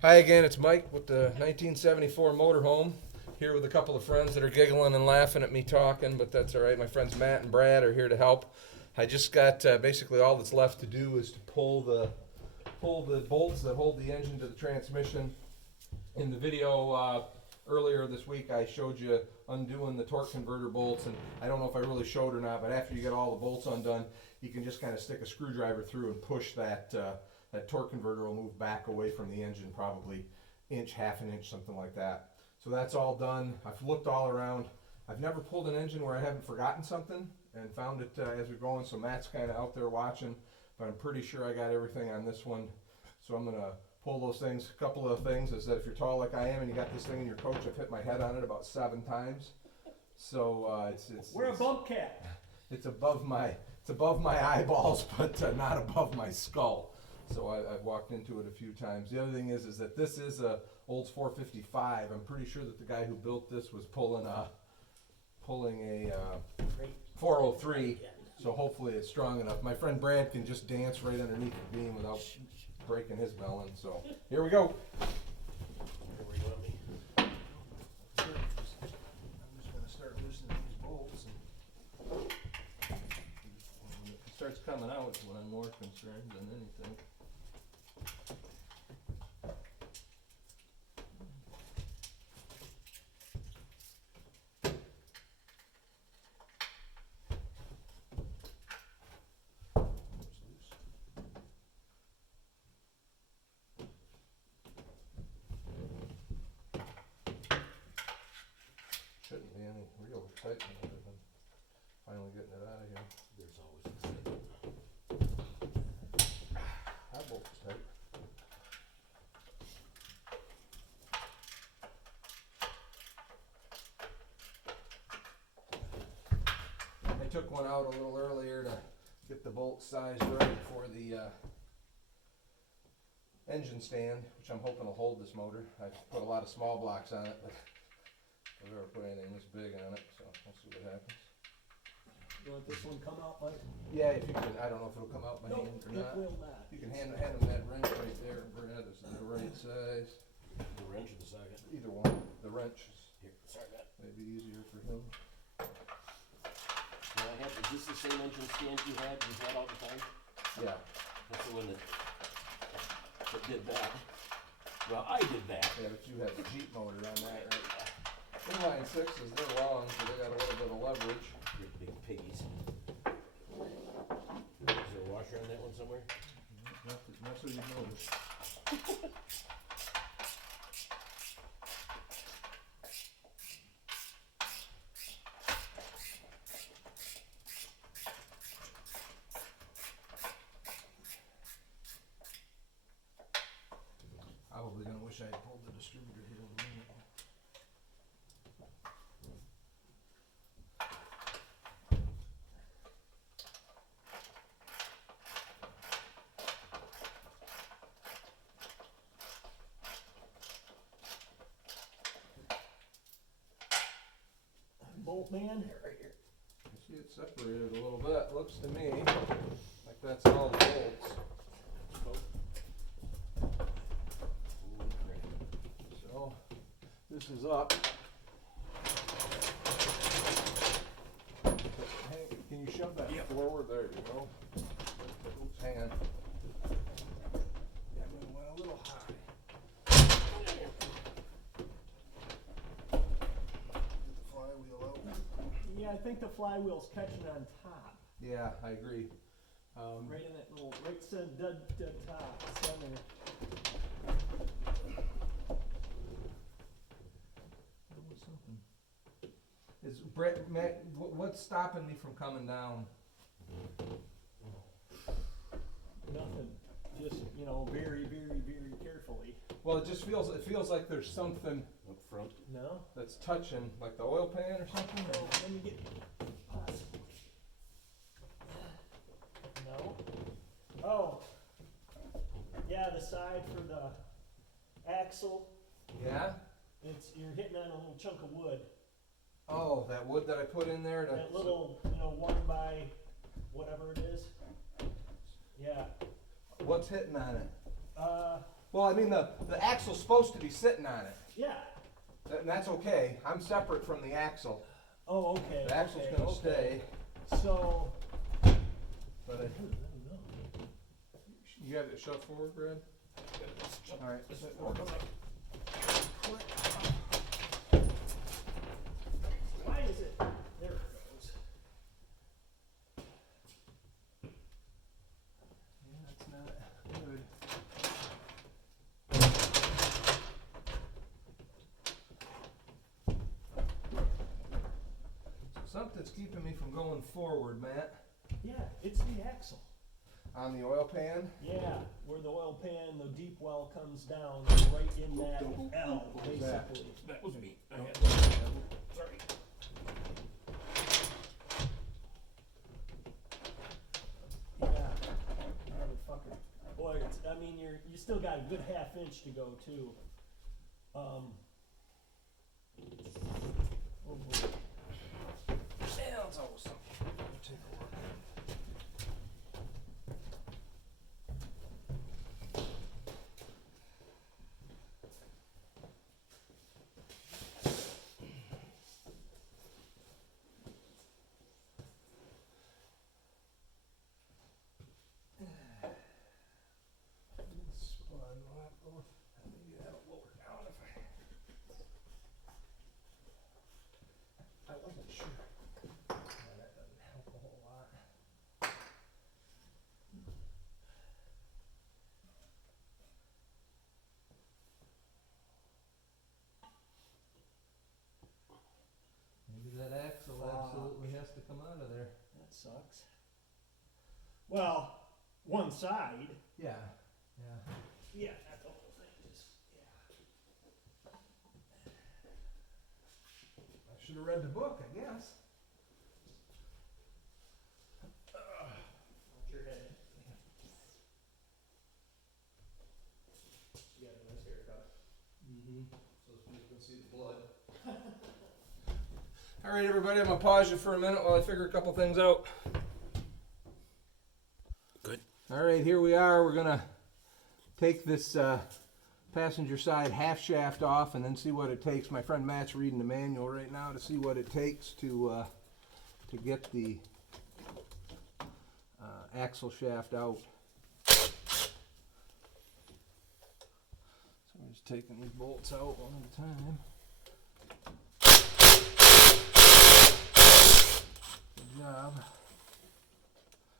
Hi again, it's Mike with the 1974 Motorhome. Here with a couple of friends that are giggling and laughing at me talking, but that's all right. My friends Matt and Brad are here to help. I just got basically all that's left to do is to pull the bolts that hold the engine to the transmission. In the video earlier this week, I showed you undoing the torque converter bolts, and I don't know if I really showed or not, but after you get all the bolts undone, you can just kind of stick a screwdriver through and push that. That torque converter will move back away from the engine, probably inch, half an inch, something like that. So that's all done. I've looked all around. I've never pulled an engine where I haven't forgotten something and found it as we're going. So Matt's kind of out there watching, but I'm pretty sure I got everything on this one. So I'm gonna pull those things. A couple of things is that if you're tall like I am and you got this thing in your coach, I've hit my head on it about 7 times. So We're a bump cat. It's above my eyeballs, but not above my skull. So I've walked into it a few times. The other thing is that this is a Olds 455. I'm pretty sure that the guy who built this was pulling a 403. So hopefully it's strong enough. My friend Brad can just dance right underneath the beam without breaking his melon. So here we go. Where you want me? I'm just gonna start loosening these bolts. And when it starts coming out is when I'm more concerned than anything. Shouldn't be any real excitement other than finally getting it out of here. There's always excitement. That bolt was tight. I took one out a little earlier to get the bolt size right for the engine stand, which I'm hoping will hold this motor. I've put a lot of small blocks on it, but I've never put anything this big on it, so we'll see what happens. You want this one come out, Mike? Yeah, if you can, I don't know if it'll come out by Nope, hand or it not. will not. You can hand him that wrench right there, Brad, is the right size. The wrench or the socket? Either one. The wrench Here, sorry, Matt. may be easier for him. Now I have, is this the same engine stand you had all the time? Yeah. That's the one that did that. Well, I did that. Yeah, but you have the Jeep motor on that, right? Inline sixes, they're long, so they got a little bit of leverage. Your big piggies. Is there a washer on that one somewhere? Not so you notice. Probably gonna wish I had pulled the distributor here in a minute. Bolt man, right here. You see it separated a little bit, looks to me like that's all the bolts. So, this is up. Hey, can you shove that forward? There you go. Oops, hang on. Yeah, I went a little high. Get the flywheel out. Yeah, I think the flywheel's catching on top. Yeah, I agree. Right in that little, right dead top, center. There was something. Is Brett, Matt, what's stopping me from coming down? Nothing. Just, very, very, very carefully. Well, it feels like there's something Up front? No? that's touching, like the oil pan or something. Oh, let me get pause. No. Oh. Yeah, the side for the axle. Yeah. You're hitting on a little chunk of wood. Oh, that wood that I put in there. That little, 1 by whatever it is. Yeah. What's hitting on it? Well, I mean, the axle's supposed to be sitting on it. Yeah. And that's okay. I'm separate from the axle. Oh, okay. The axle's okay, gonna okay. stay. So. But I don't know. you have it shoved forward, Brad? All right. Why is it? There it goes. Yeah, that's not good. Something's keeping me from going forward, Matt. Yeah, it's the axle. On the oil pan. Yeah, where the oil pan, the deep well comes down, right in that L, basically. That was me. I had sorry. Yeah, motherfucker. Boy, it's, I mean, you still got a good half inch to go too. Oh boy. Yeah, that's always something. Take a look. Maybe that'll lower down if I wasn't sure. That doesn't help a whole lot. Maybe that axle absolutely has to come out of there. That sucks. Well, one side. Yeah, yeah. Yeah, that the whole thing just, yeah. I should have read the book, I guess. Watch your head. You got a nice haircut. Mm-hmm. So you can see the blood. All right, everybody, I'm gonna pause you for a minute while I figure a couple things out. Good. All right, here we are. We're gonna take this passenger side half shaft off and then see what it takes. My friend Matt's reading the manual right now to see what it takes to get the axle shaft out. So we're just taking these bolts out one at a time. Good job.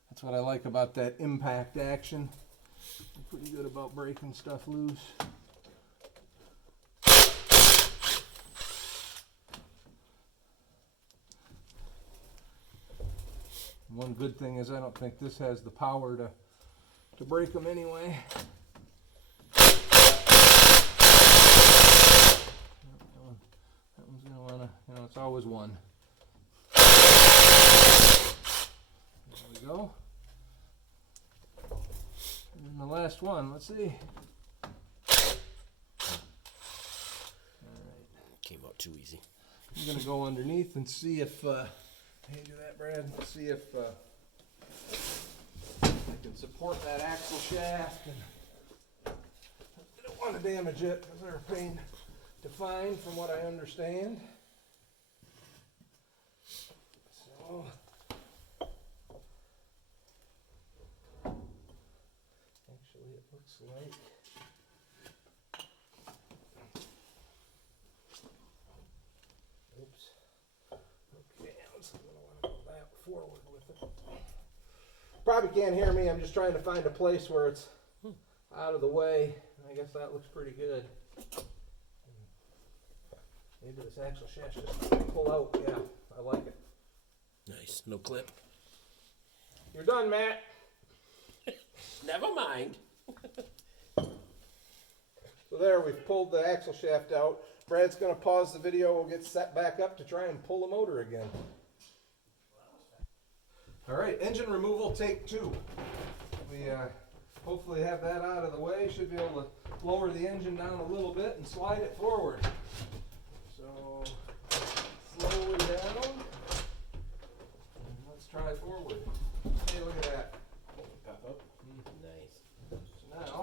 That's what I like about that impact action. I'm pretty good about breaking stuff loose. One good thing is I don't think this has the power to break them anyway. That one's gonna wanna, it's always one. There we go. And then the last one, let's see. Alright. Came out too easy. I'm gonna go underneath and see if, hey, do that, Brad, see if I can support that axle shaft. And I don't want to damage it because they're a pain to find from what I understand. So, actually it looks like oops. Okay, I'm just gonna want to go back forward with it. Probably can't hear me. I'm just trying to find a place where it's out of the way. I guess that looks pretty good. Maybe this axle shaft just pull out. Yeah, I like it. Nice. No clip. You're done, Matt. Never mind. So there, we've pulled the axle shaft out. Brad's going to pause the video. We'll get set back up to try and pull the motor again. All right, engine removal, take 2. We hopefully have that out of the way. Should be able to lower the engine down a little bit and slide it forward. So, slowly down. And let's try forward. Hey, look at that. Pop up. Nice. So now,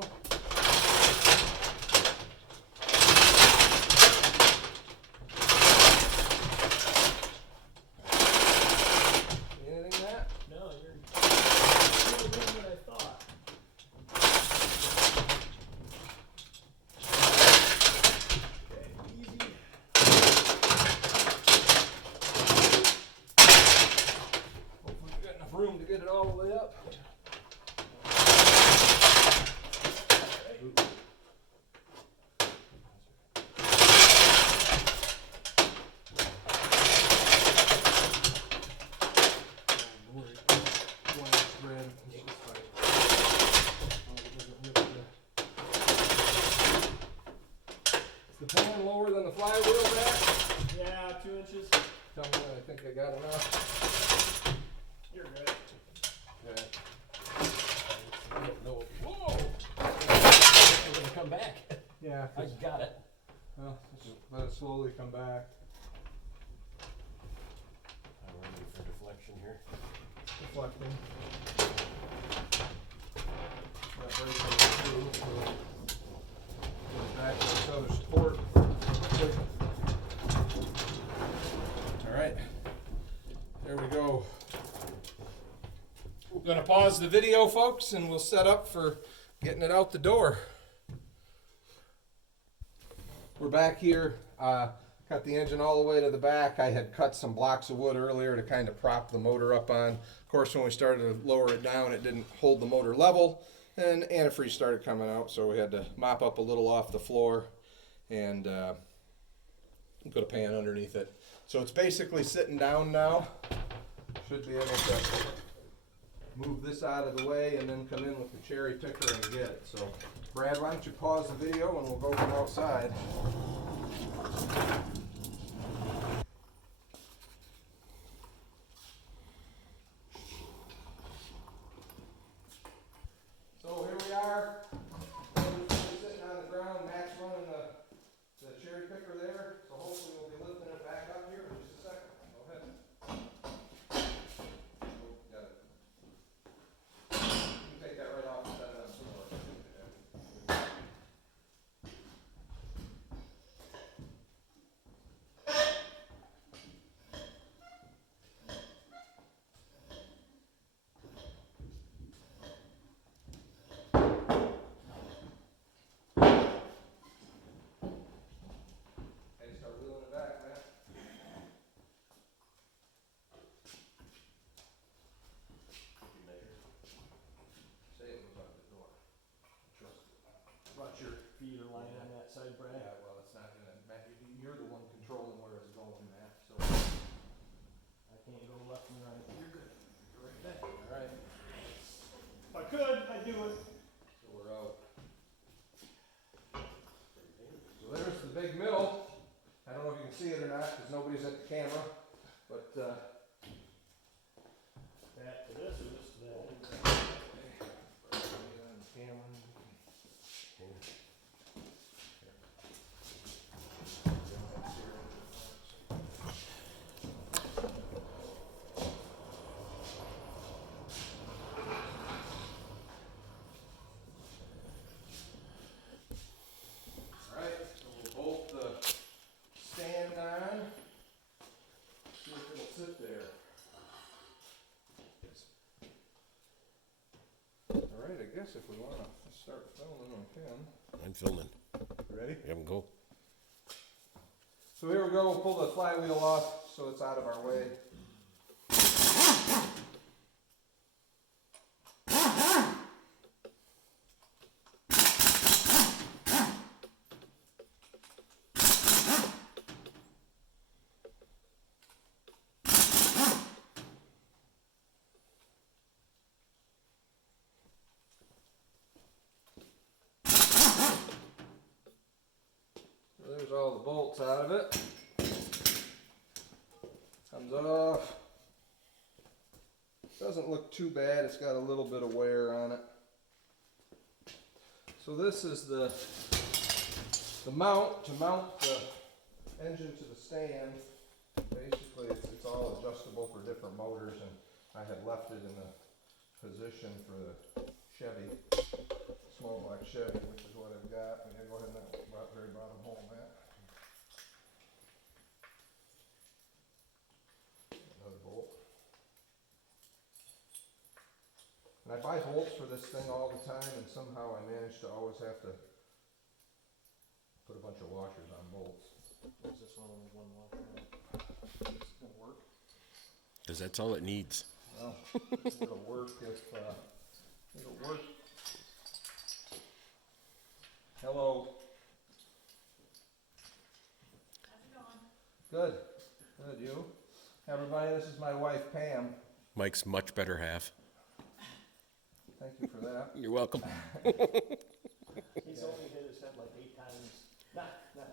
flywheel back? Yeah, 2 inches. Tell me when I think I got enough. You're good. Yeah. No. Whoa! We're gonna come back. Yeah. I got it. Well, just let it slowly come back. I'm ready for deflection here. Deflecting. That brake goes through, so get it back to its other support quickly. Alright, there we go. We're gonna pause the video, folks, and we'll set up for getting it out the door. We're back here, got the engine all the way to the back. I had cut some blocks of wood earlier to kind of prop the motor up on. Of course, when we started to lower it down, it didn't hold the motor level, and antifreeze started coming out, so we had to mop up a little off the floor and put a pan underneath it. So it's basically sitting down now. Should be able to move this out of the way and then come in with the cherry picker and get it. So, Brad, why don't you pause the video and we'll go from outside. So here we are. Sitting on the ground, Matt's running the cherry picker there. So hopefully we'll be lifting it back up here in just a second. Go ahead. Oh, got it. You can take that right off and set it on somewhere. Okay, start wheeling it back, man. Say it was out the door. Trust it. Watch your feet are lying on that side, Brad. Yeah, well, it's not gonna, Matt, you're the one controlling where it's going, Matt, so. I can't go left and right. You're good. You're right back. Alright, If I could, I'd do it. so we're out. So there's the big middle. I don't know if you can see it or not, because nobody's at the camera, but, Back to this or this to that? Alright, so we'll bolt the stand on. See if it'll sit there. Alright, I guess if we wanna start filming, we can. I'm filming. Ready? Have 'em go. So here we go, we'll pull the flywheel off so it's out of our way. So there's all the bolts out of it. Comes off. Doesn't look too bad, it's got a little bit of wear on it. So this is the mount to mount the engine to the stand. Basically it's all adjustable for different motors, and I had left it in the position for the Chevy, small black Chevy, which is what I've got. I'm gonna go ahead and that very bottom hole, Matt. Another bolt. And I buy bolts for this thing all the time, and somehow I manage to always have to put a bunch of washers on bolts. Is this one only one washer? It's gonna work. Cause that's all it needs. Well, it'll work if, it'll work. Hello. How's it going? Good. Good, you? Everybody, this is my wife Pam. Mike's much better half. Thank you for that. You're welcome. He's only hit his head like 8 times. Not today.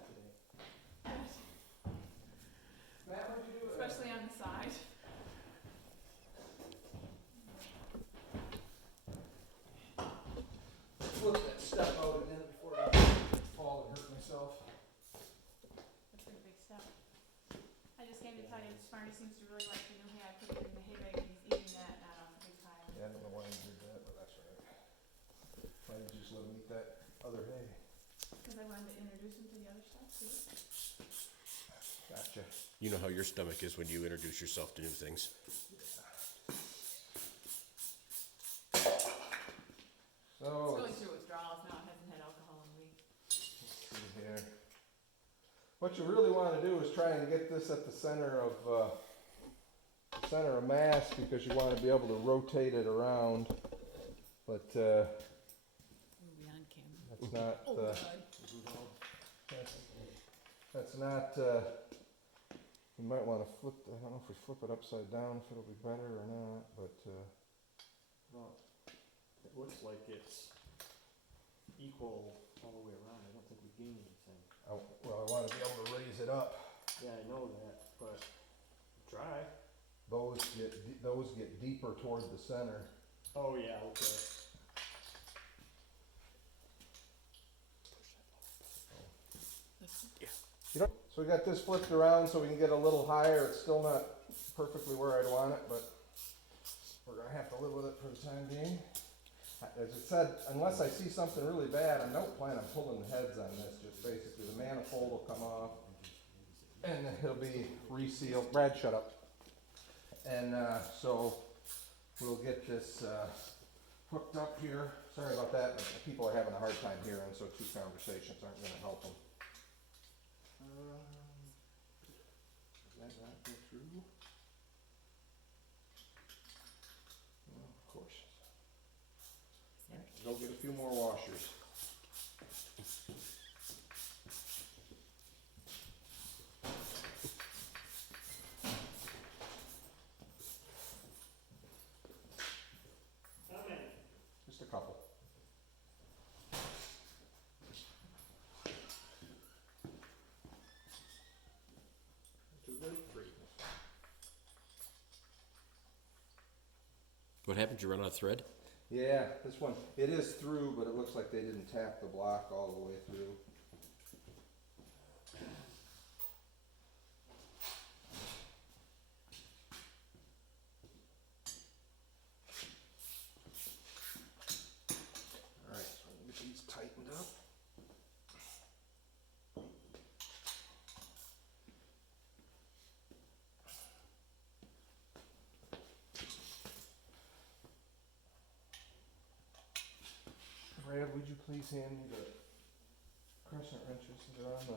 Smarty seems to really like the new hay. I put it in the hay bag and he's eating that, not off the big pile. Yeah, I don't know why you did that, but that's all right. Why did you just let him eat that other hay? Because I wanted to introduce him to the other stuff too. Gotcha. You know how your stomach is when you introduce yourself to new things. So, It's going let's through withdrawals now. It hasn't had alcohol in a week. see here. What you really want to do is try and get this at the center of mass, because you want to be able to rotate it around. But We'll be on camera. that's not. Oh God. That's not. You might want to flip. I don't know if we flip it upside down, if it'll be better or not. But Well, it looks like it's equal all the way around. I don't think we gain anything. I want to be able to raise it up. Yeah, I know that, but try. Those get deeper toward the center. Oh yeah, okay. So we got this flipped around so we can get a little higher. It's still not perfectly where I'd want it, but we're gonna have to live with it for the time being. As it said, unless I see something really bad, I don't plan on pulling the heads on this. Just basically the manifold will come off and it'll be resealed. Brad, shut up. And so we'll get this hooked up here. Sorry about that, but people are having a hard time hearing, so two conversations aren't gonna help them. Does that not go through? Well, of course. Go get a few more washers. How many? Just a couple. Too good? 3. What happened? You run out of thread? Yeah, this one, it is through, but it looks like they didn't tap the block all the way through. Alright, so I'm gonna get these tightened up. Brad, would you please hand me the crescent wrenches that are on the...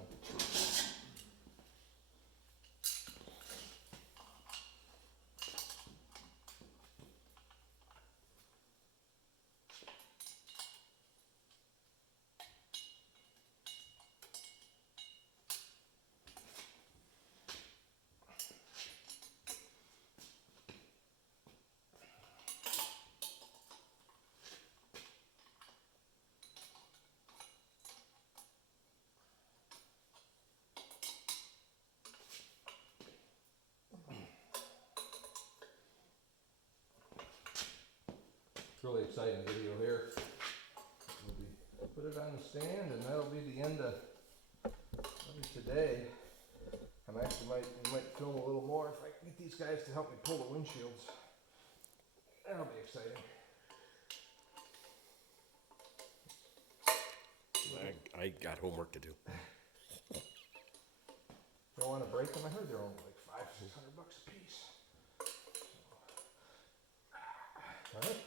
Really exciting video here. We'll put it on the stand, and that'll be the end of today. We might film a little more if I can get these guys to help me pull the windshields. That'll be exciting. I got homework to do. You don't want to break them? I heard they're only like $500-600 a piece. All right.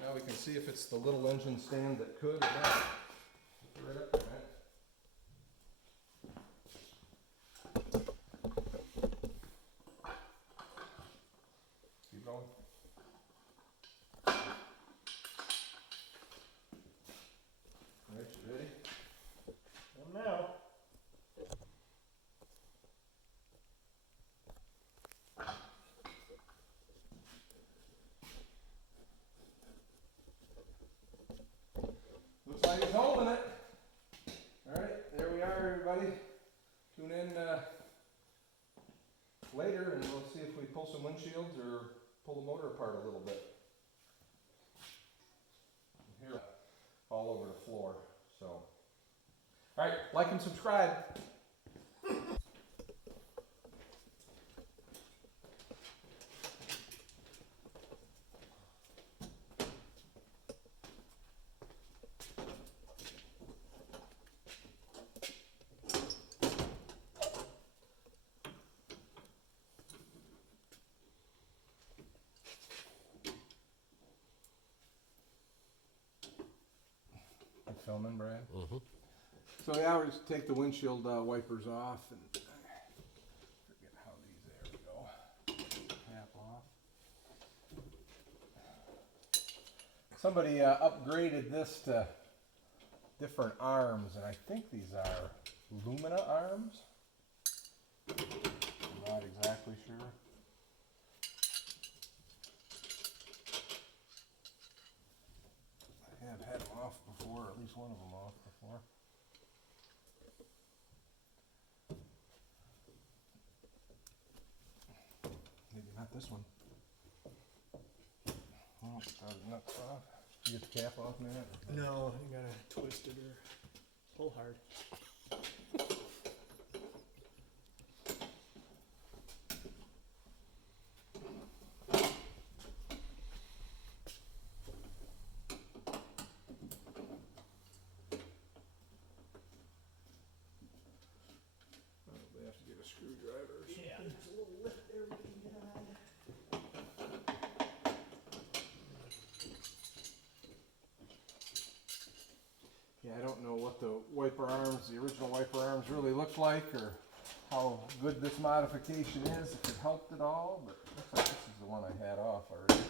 Now we can see if it's the little engine stand that could or not. Right up there, man. Keep going. Alright, you ready? Well, now. Looks like it's holding it. Alright, there we are, everybody. Tune in later and we'll see if we pull some windshields or pull the motor apart a little bit. Here, all over the floor. So, alright, Like and subscribe. You filming, Brad? Mm-hmm. So I always take the windshield wipers off and forget how these, there we go. Cap off. Somebody upgraded this to different arms, and I think these are Lumina arms. I'm not exactly sure. I have had them off before, or at least one of them off before. Maybe not this one. Oh, got it nuts off. You get the cap off, man? No, you gotta twist it or pull hard. They have to get a screwdriver or something. Yeah, there's a little lip there we can get on. Yeah, I don't know what the wiper arms, the original wiper arms really look like, or how good this modification is, if it helped at all, but it looks like this is the one I had off already.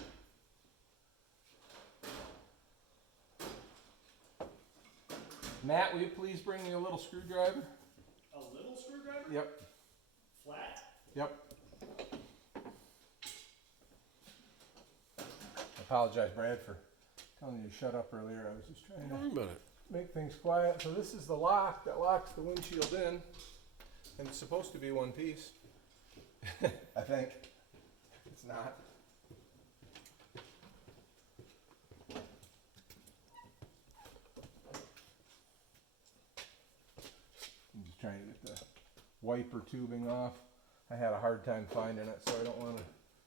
Matt, will you please bring me a little screwdriver? A little screwdriver? Yep, Flat? yep. I apologize, Brad, for telling you to shut up earlier. I was just trying to Wait a minute. make things quiet. So this is the lock that locks the windshield in, and it's supposed to be one piece. I think. It's not. I'm just trying to get the wiper tubing off. I had a hard time finding it, so I don't want to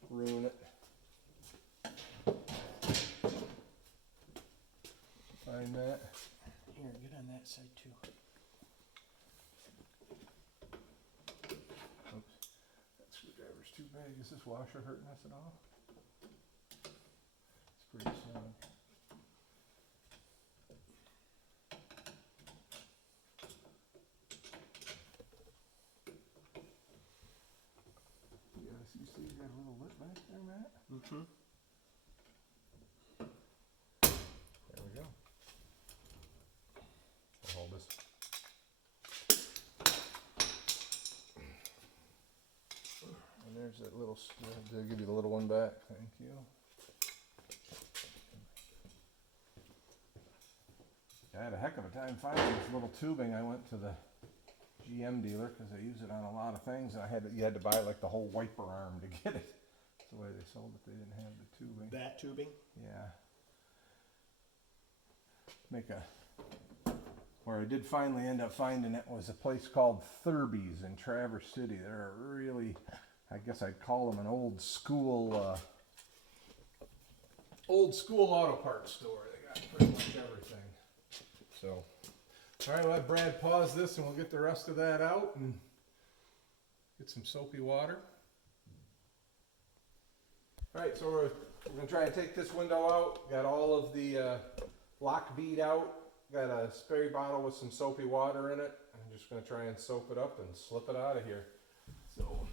ruin it. Find that. Here, get on that side too. Oops. That screwdriver's too big. Is this washer hurting us at all? It's pretty strong. Yes, you see you got a little lip back there, Matt? Mm-hmm. There we go. I'll hold this. And there's that little, they'll give you the little one back. Thank you. I had a heck of a time finding this little tubing. I went to the GM dealer because they use it on a lot of things, and you had to buy like the whole wiper arm to get it. That's the way they sold it. They didn't have the tubing. That tubing? Yeah. Where I did finally end up finding it was a place called Thurby's in Traverse City. They're a really, I guess I'd call them an old school auto parts store. They got pretty much everything. So, all right, we'll have Brad pause this and we'll get the rest of that out and get some soapy water. All right, so we're gonna try and take this window out. Got all of the lock bead out. Got a spray bottle with some soapy water in it. I'm just gonna try and soap it up and slip it out of here. So.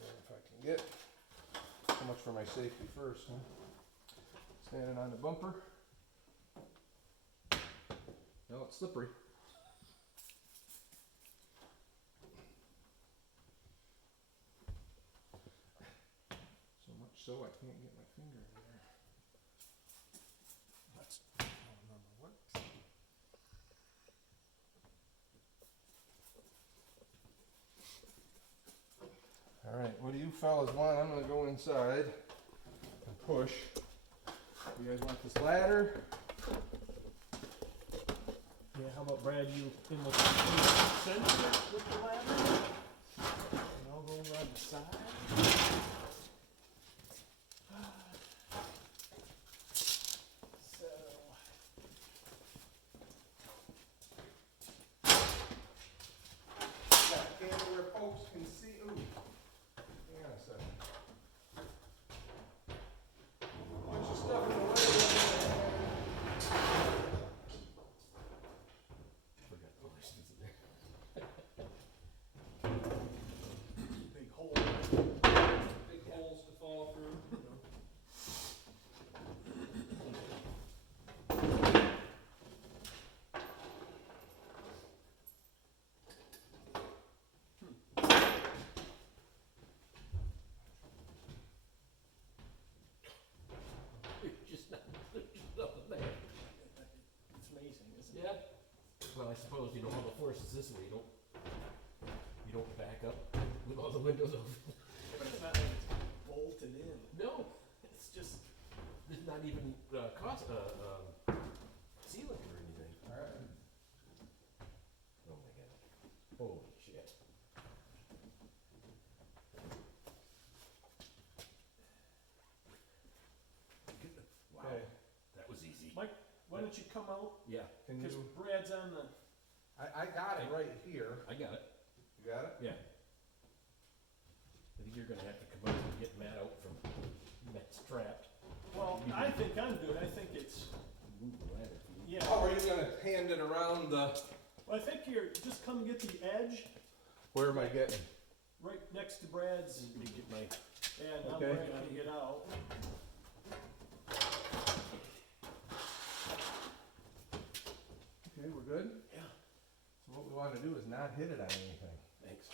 If I can get so much for my safety first, huh? Standing on the bumper. No, it's slippery. so I can't get my finger in there. That's, I don't remember what. Alright, what do you fellas want? I'm gonna go inside and push. You guys want this ladder? Yeah, how about Brad, you in the center with the ladder? And I'll go around the side. So, Got a candle where folks can see. Ooh. Hang on a second. Bunch of stuff in the way. Forgot the license in there. big hole. Big holes to fall through. There's just nothing there. It's amazing, isn't it? Yeah. Well, I suppose you know how the force is this way. You don't back up with all the windows open. But it's not like it's bolted in. No, It's just, there's not even sealant or anything. Alright. Oh my god. Holy shit. Wow. Okay. That was easy. Mike, why don't you come out? Yeah, Can Because you? Brad's on the, I got it right here. I got it. You got it? Yeah. I think you're gonna have to come out and get Matt out from Matt's trapped. well, I think I'm good. I think it's, Move the ladder for you. yeah. Oh, are you gonna hand it around the? Well, I think you're, just come get the edge Where am I getting? right next to Brad's, Let me get my. and I'm Okay. ready to get out. Okay, we're good? Yeah. So what we wanna do is not hit it on anything. Thanks.